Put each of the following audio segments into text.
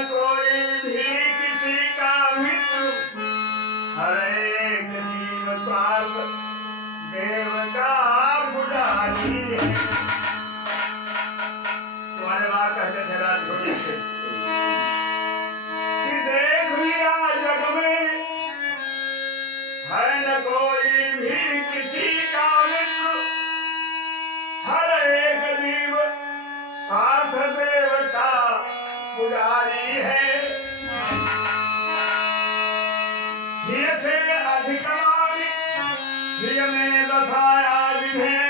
न कोई भी किसी का मित्र, हर एक जीव स्वार्थ देव का पुजारी है। तुम्हारे बात कहते थे रात छोटे से कि देख लिया जग में है न कोई भी किसी का मित्र, हर एक जीव स्वार्थ देव का पुजारी है। हिय से अधिक मानी हिय में बसाया जिन्हें,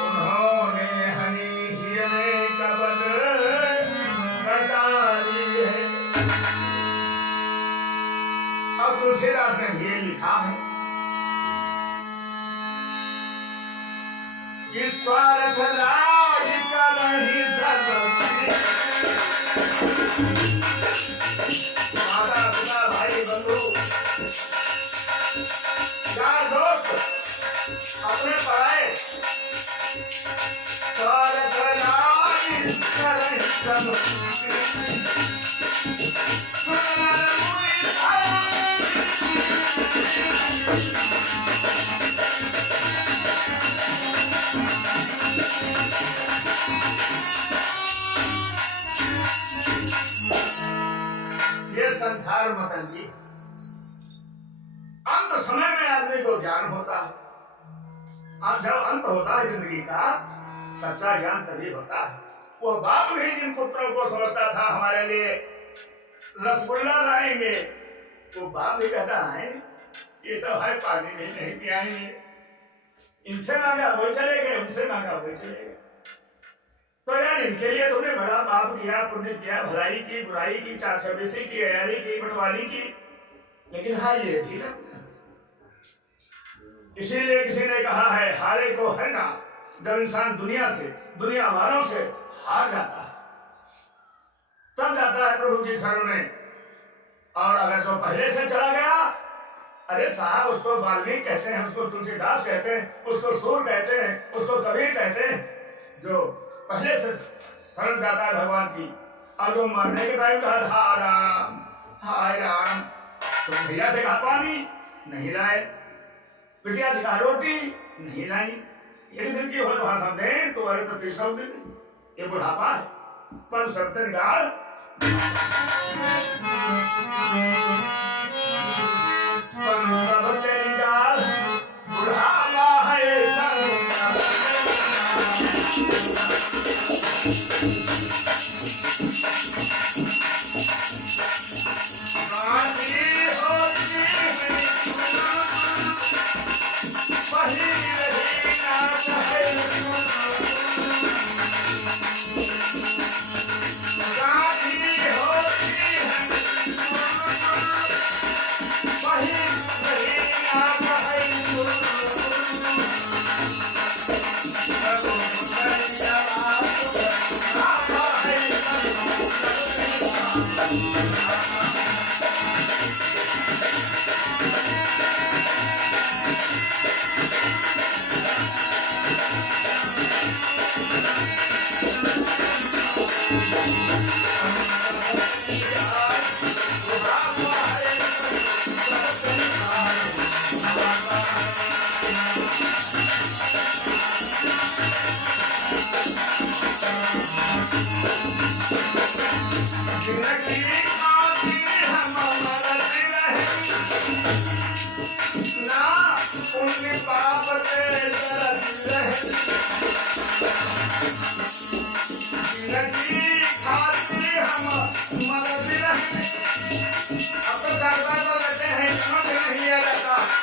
उन्होंने हनी हिय में कबद कटा दी है। अब तुलसीदास ने ये लिखा है कि स्वार्थ लाज का नहीं सकती, माता पिता भाई बंधु यार दोस्त अपने पराए, स्वार्थ लाज का नहीं सकती। ये संसार मतन जी अंत समय में आदमी को ज्ञान होता है। जब अंत होता है जिंदगी का सच्चा ज्ञान तभी होता है। वो बाप भी जिन पुत्रों को समझता था हमारे लिए रसगुल्ला लाएंगे, वो बाप भी कहता है ये तो है पानी में नहीं पियाएंगे, इनसे मांगा वो चले गए, उनसे मांगा वो चले गए। तो यार इनके लिए तुमने बड़ा पाप किया, पुण्य किया, भलाई की, बुराई की, चारछबीसी की, अयारी की, बटवारी की, लेकिन हाँ ये भी ना। इसीलिए किसी ने कहा है हारे को हरना, जब इंसान दुनिया से, दुनिया वालों से हार जाता है तब जाता है प्रभु की शरण में। और अगर जो पहले से चला गया, अरे साहब उसको वाल्मीकि कहते हैं, उसको तुलसीदास कहते हैं, उसको सूर कहते हैं, उसको कबीर कहते हैं, जो पहले से शरण जाता है भगवान की। और जो मरने के टाइम कहा हाय राम हाय राम, तो भैया से कहा पानी नहीं लाए, बिटिया से कहा रोटी नहीं लाई, एक दिन की हो तो हाथ हम दें तो वही तो 300 दिन। ये बुढ़ापा है पर सत्तर गाड़ सब तेरी गाड़ बुढ़ापा है।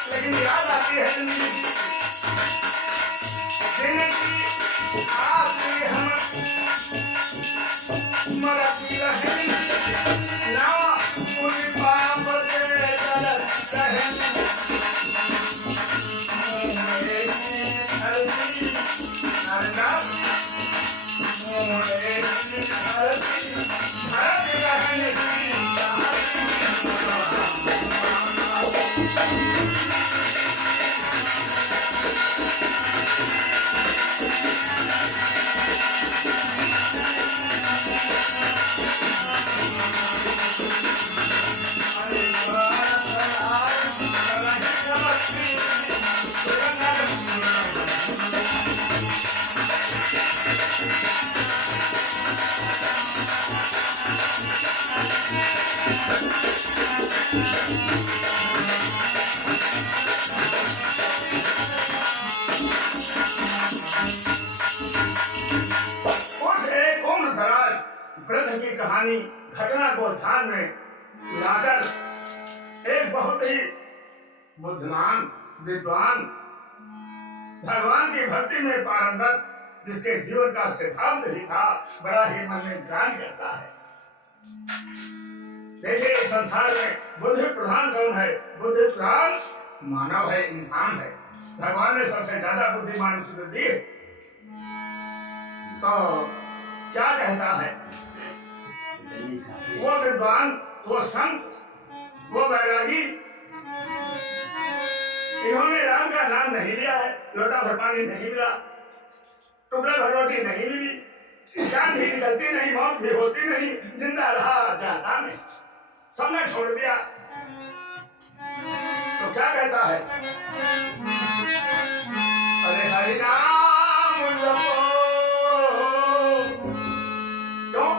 लेकिन याद आती है वृद्ध की कहानी घटना को ध्यान में लाकर एक बहुत ही बुद्धिमान विद्वान भगवान की भक्ति में पारंगत जिसके जीवन का सिद्धांत ही था, बड़ा ही मन में ज्ञान करता है। देखिए इस संसार में बुद्धि प्रधान कौन है? बुद्धि प्रधान मानव है, इंसान है। भगवान ने सबसे ज्यादा बुद्धि मनुष्य को दी। तो क्या कहता है वो विद्वान, वो संत, वो बैरागी, इन्होंने राम का नाम नहीं लिया है, लोटा भर पानी नहीं मिला, टुकड़ा भर रोटी नहीं मिली, जान भी निकलती नहीं, मौत भी होती नहीं, जिंदा रहा जाता नहीं, सबने छोड़ दिया। तो क्या कहता है? अरे हरि नाम जपो। क्यों?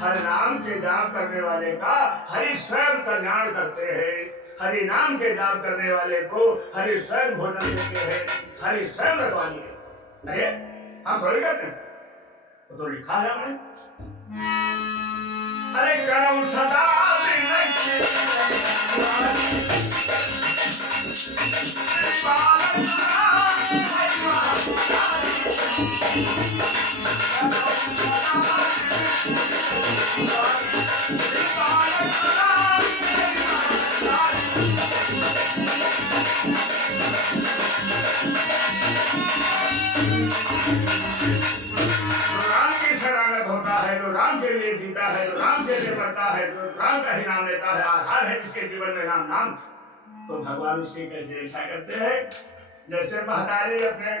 हर नाम के जाप करने वाले का हरि स्वयं कल्याण करते हैं। हरि नाम के जाप करने वाले को हरि स्वयं भोजन देते हैं, हरि स्वयं रखवाली है। अरे हम थोड़ी करते हैं, वो तो लिखा है हमने। अरे करो सदा राम के लिए जीता है, जो राम के लिए मरता है, जो राम का ही नाम लेता है, आधार है जिसके जीवन में राम नाम। तो भगवान उसकी कैसे रक्षा करते हैं? जैसे महतारी अपने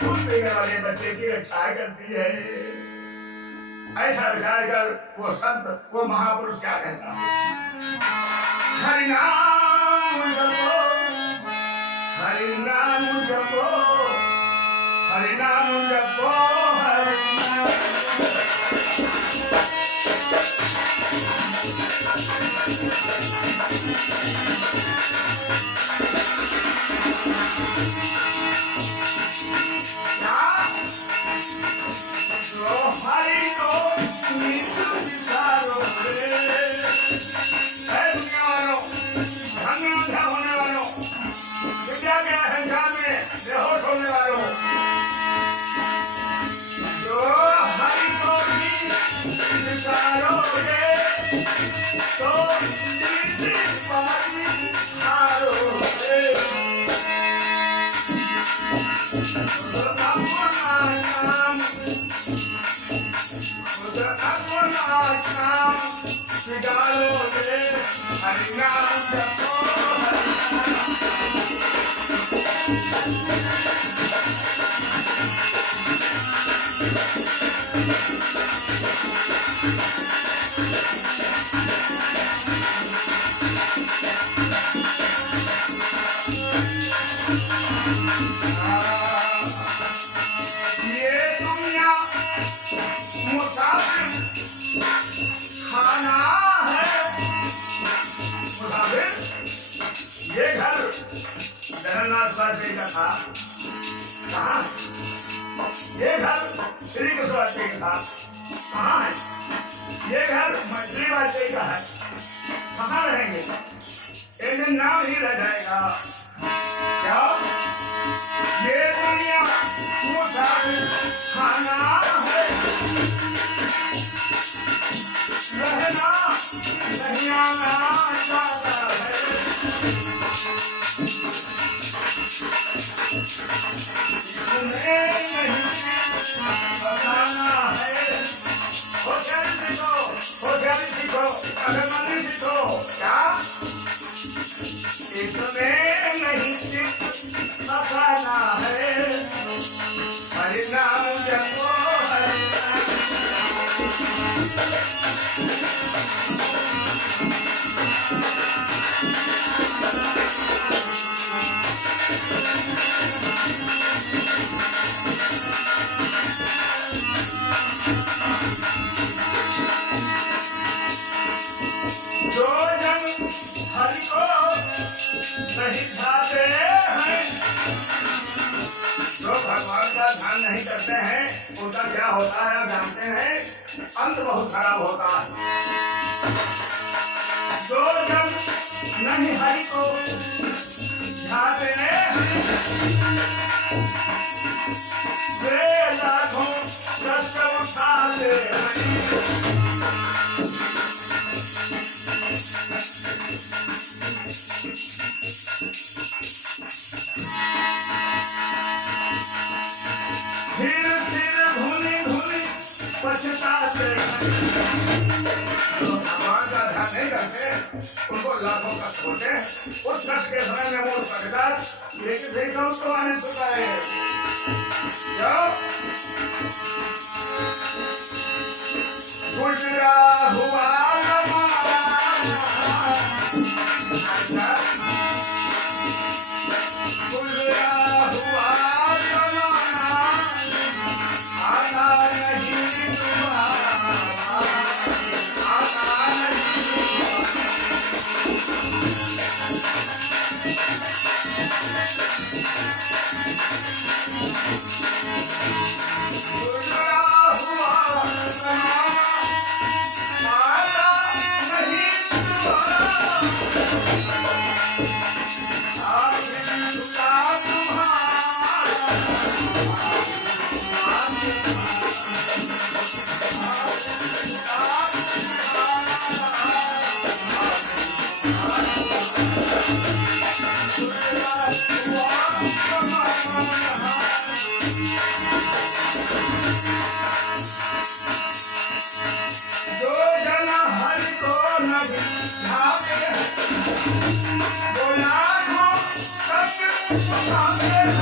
दूध पीने वाले बच्चे की रक्षा करती है। ऐसा विचार कर वो संत, वो महापुरुष क्या कहता है? हरि नाम जपो, हरि नाम जपो, हरि नाम जपो, हरि नाम। होने वालों, विद्या के अहंकार में बेहोश होने वालों, जो हरि को विचारोगे तो ये दुनिया मुसाफिर खाना है। मुसाफिर ये घर जगन्नाथ वाजपेयी का था, कहाँ? ये घर श्री कृष्ण वाजपेयी का था, कहाँ है? ये घर मैत्री वाजपेयी का है, कहाँ रहेंगे? एक दिन नाम ही रह जाएगा। क्या? ये दुनिया मुसाफिर खाना है, रहना नहीं आना चाहता है। तुम्हें नहीं बताना है। होशियारी सीखो, होशियारी सीखो, अगरबत्ती सीखो। क्या? इसमें नहीं बताना है। हरि नाम जपो, हरि जो जन हरि को नहीं खाते हैं, जो भगवान का ध्यान नहीं करते हैं उनका क्या होता है आप जानते हैं, अंत बहुत खराब होता है। जो जन नहीं हरि को ध्याते वे लाखों कष्ट उठाते धीरे धीरे धुनी धुनी पछताते भगवान का ध्यान नहीं करते उनको लाखों कष्ट होते हैं। उस कष्ट के समय में वो सकता लेकिन सही कौन तो आने चुका है गुजरा हुआ जो जन हरि को नहीं भावे वो लाखों कष्ट उठाते हैं।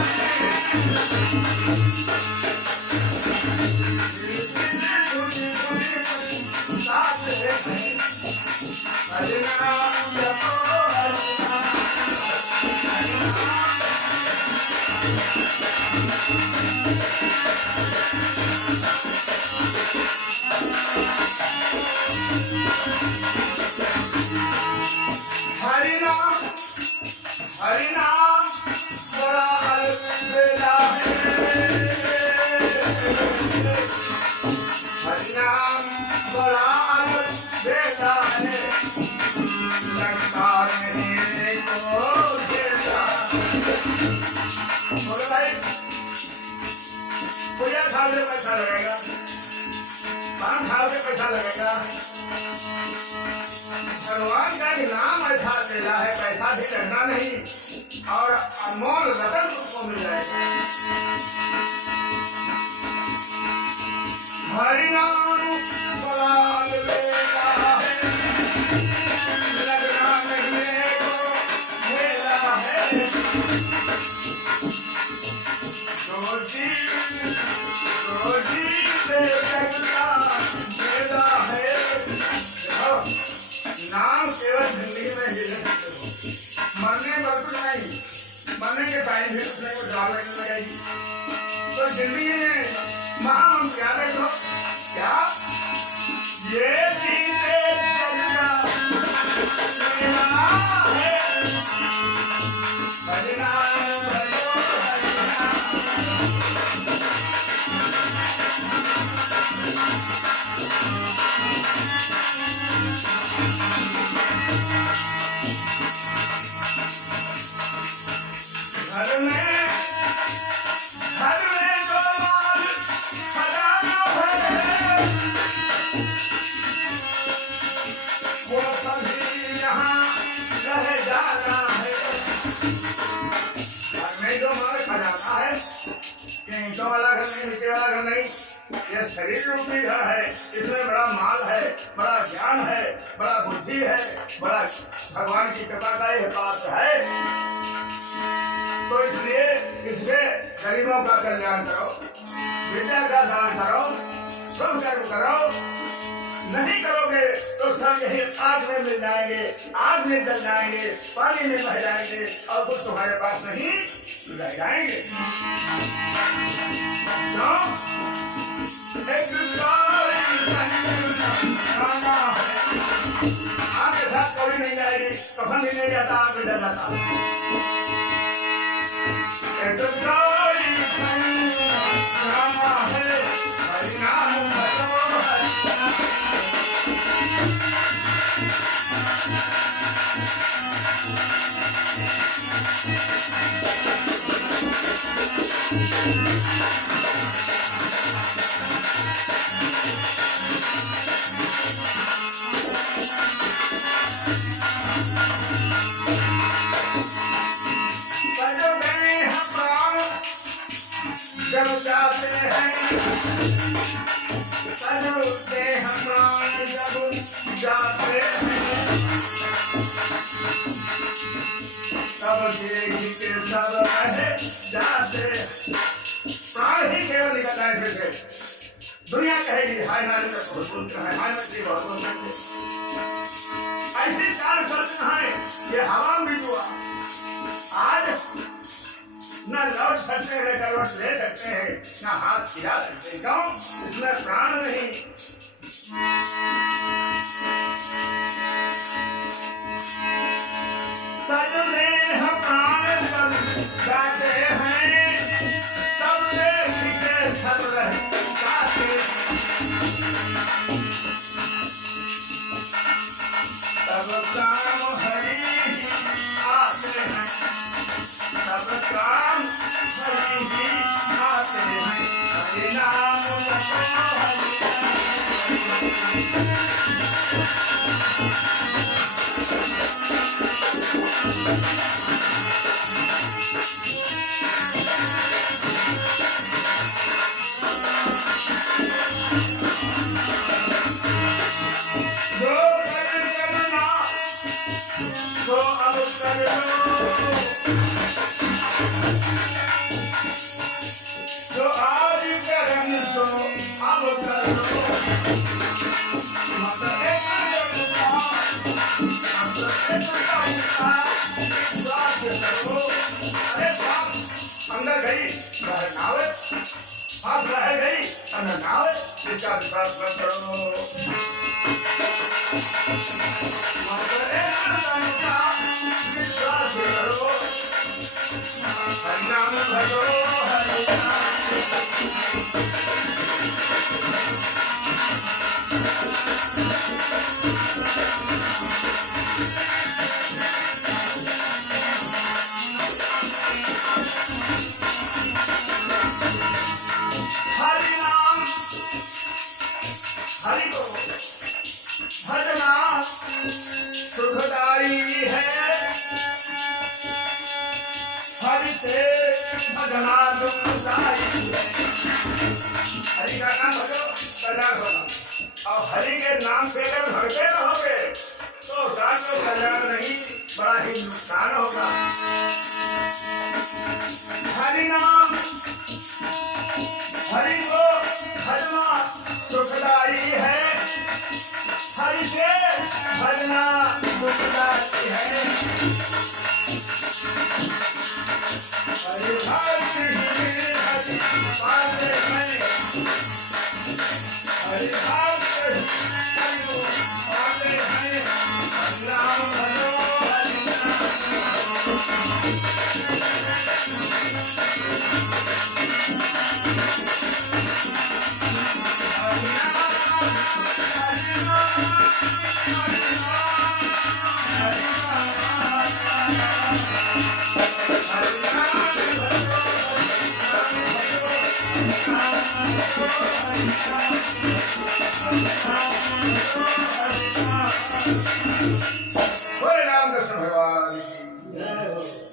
हरि नाम बड़ा अलबेला है। हरि नाम बड़ा अलबेला है। लगता नहीं को देता। बोलो भाई पूजा खाओ से पैसा लगेगा, पान खाओ से पैसा लगेगा। भगवान का नाम ऐसा देना है पैसा भी लगना नहीं और अनमोल रतन तुमको मिल जाएगा। हरि नाम बड़ा अलबेला है। लगना नहीं को मेला है। रोजी से लगना मेला है। नाम केवल जिंदगी में ही मरने पर तो नहीं, मरने के टाइम भी उसने को जान लगने लगेगी। तो जिंदगी में महामंत्र क्या देखो क्या ये जीते जगना है। भजना घर में जो माल खजाना है वो कभी यहाँ रह जाना है। घर में जो माल खजाना है कि ईंटों वाला घर नहीं, मिट्टी वाला घर नहीं, ये शरीर रूपी घर है। इसमें बड़ा माल है, बड़ा ज्ञान है, बड़ा बुद्धि है, बड़ा भगवान की कृपा का ये पात्र है। तो इसलिए इसमें गरीबों का कल्याण करो, विद्या का दान करो, सब कर्म करो। नहीं करोगे तो सब यही आग में मिल जाएंगे, आग में जल जाएंगे, पानी में बह जाएंगे और कुछ तुम्हारे पास नहीं रह जाएंगे। आग के साथ कभी नहीं जाएगी, कफन भी नहीं जाता, आग में जल जाता। तनुते हमारे जब जाते हैं तब देख के सब रहे जाते प्राण ही केवल निकल आए फिर दुनिया कहेगी हाय नारी में बहुत सुंदर है, हाय नदी बहुत सुंदर है। ऐसे चाल चलते हैं ये हवा भी हुआ आज न लौट सकते हैं, न करवट ले सकते हैं, न हाथ खिला सकते हैं। क्यों? इसमें प्राण नहीं। तब देह प्राण सब जाते हैं तब देख के सब रह जाते तब काम हरि आते हैं तब काम हरि आते हैं हरि नाम तो अब कर लो तो आज करन तो अब कर लो मतलब अंदर गई नावे हाथ रह गई अंदर नावे इसका विश्वास मत करो विश्वास करो हरिनाम भजो हरिनाम हरि को भजना सुखदाई है हरि से भजना दुखदाई है। हरि का नाम भजो कल्याण होगा और हरि के नाम से अगर भगते रहोगे तो साथ में कल्याण नहीं बड़ा ही नुकसान होगा। हरि नाम हरि को भजना सुखदाई है हरि से भजना दुखदाई है। हरि भक्ति हरि पाते हैं हरि भक्ति हरि पाते हैं हरि नाम भजो हरि राम कृष्ण भगवान।